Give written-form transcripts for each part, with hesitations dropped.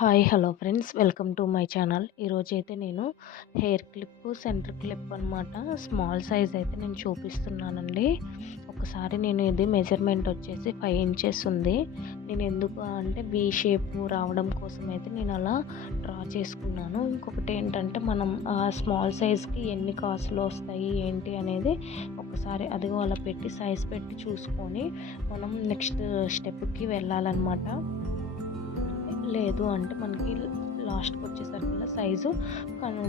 Hi hello friends, welcome to my channel. ఈరోజైతే నేను hair clip, centre clip అనమాట small size అయితే నేను చూపిస్తున్నానండి. ఒకసారి నేను ఇది మెజర్మెంట్ వచ్చేసి 5 ఇంచెస్ ఉంది. నేను ఎందుకు అంటే వీ షేప్ రావడం కోసం అయితే నేను అలా డ్రా చేసుకున్నాను. ఇంకొకటి ఏంటంటే మనం ఆ స్మాల్ సైజ్కి ఎన్ని కాసులు వస్తాయి ఏంటి అనేది ఒకసారి అదిగో అలా పెట్టి సైజ్ పెట్టి చూసుకొని మనం నెక్స్ట్ స్టెప్కి వెళ్ళాలన్నమాట. లేదు అంటే మనకి లాస్ట్కి వచ్చేసరికి సైజు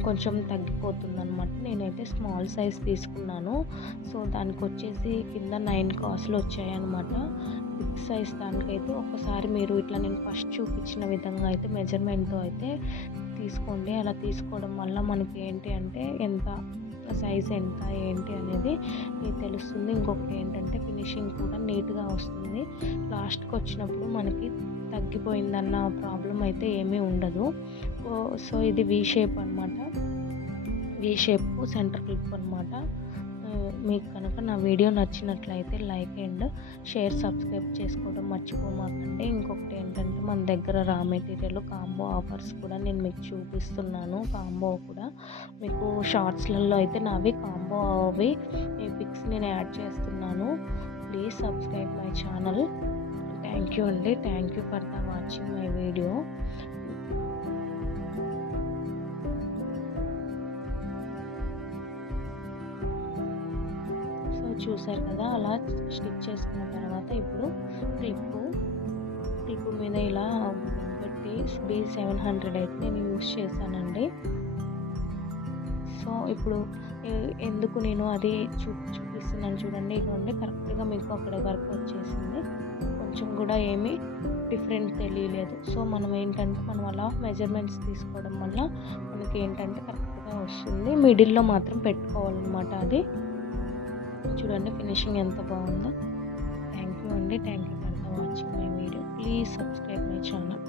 కొంచెం తగ్గిపోతుంది అనమాట. నేనైతే స్మాల్ సైజ్ తీసుకున్నాను. సో దానికి వచ్చేసి కింద 9 కాసులు వచ్చాయన్నమాట. బిగ్ సైజ్ దానికైతే ఒకసారి మీరు ఇట్లా నేను ఫస్ట్ చూపించిన విధంగా అయితే మెజర్మెంట్తో అయితే తీసుకోండి. అలా తీసుకోవడం వల్ల మనకి ఏంటి అంటే ఎంత సైజ్ ఎంత ఏంటి అనేది మీకు తెలుస్తుంది. ఇంకొకటి ఏంటంటే ఫినిషింగ్ కూడా నీట్గా వస్తుంది. లాస్ట్కి వచ్చినప్పుడు మనకి తగ్గిపోయిందన్న ప్రాబ్లం అయితే ఏమీ ఉండదు. సో ఇది వీ షేప్ అనమాట. వీ షేప్ సెంటర్ క్లిప్ అనమాట. మీకు కనుక నా వీడియో నచ్చినట్లయితే లైక్ అండ్ షేర్, సబ్స్క్రైబ్ చేసుకోవడం మర్చిపోమాకండి. ఇంకొకటి ఏంటంటే మన దగ్గర రా మెటీరియల్ కాంబో ఆఫర్స్ కూడా నేను మీకు చూపిస్తున్నాను. కాంబో కూడా మీకు షార్ట్స్లలో అయితే నావి కాంబో అవి పిక్స్ నేను యాడ్ చేస్తున్నాను. Please subscribe my channel. Thank you అండి. Thank you for the watching my video. చూసారు కదా, అలా స్టిచ్ చేసుకున్న తర్వాత ఇప్పుడు క్లిప్ మీద ఇలా పెట్టి B700 అయితే నేను యూస్ చేశానండి. సో ఇప్పుడు ఎందుకు నేను అది చూపిస్తున్నాను చూడండి. ఇదిగోండి కరెక్ట్గా మీకు అక్కడ వరకు వచ్చేసింది. కొంచెం కూడా ఏమీ డిఫరెంట్ తెలియలేదు. సో మనం ఏంటంటే మనం అలా మెజర్మెంట్స్ తీసుకోవడం వల్ల మనకి ఏంటంటే కరెక్ట్గా వస్తుంది. మిడిల్లో మాత్రం పెట్టుకోవాలన్నమాట. అది చూడండి ఫినిషింగ్ ఎంత బాగుందో. థ్యాంక్ యూ అండి. Thank you for the watching my video. Please subscribe my channel.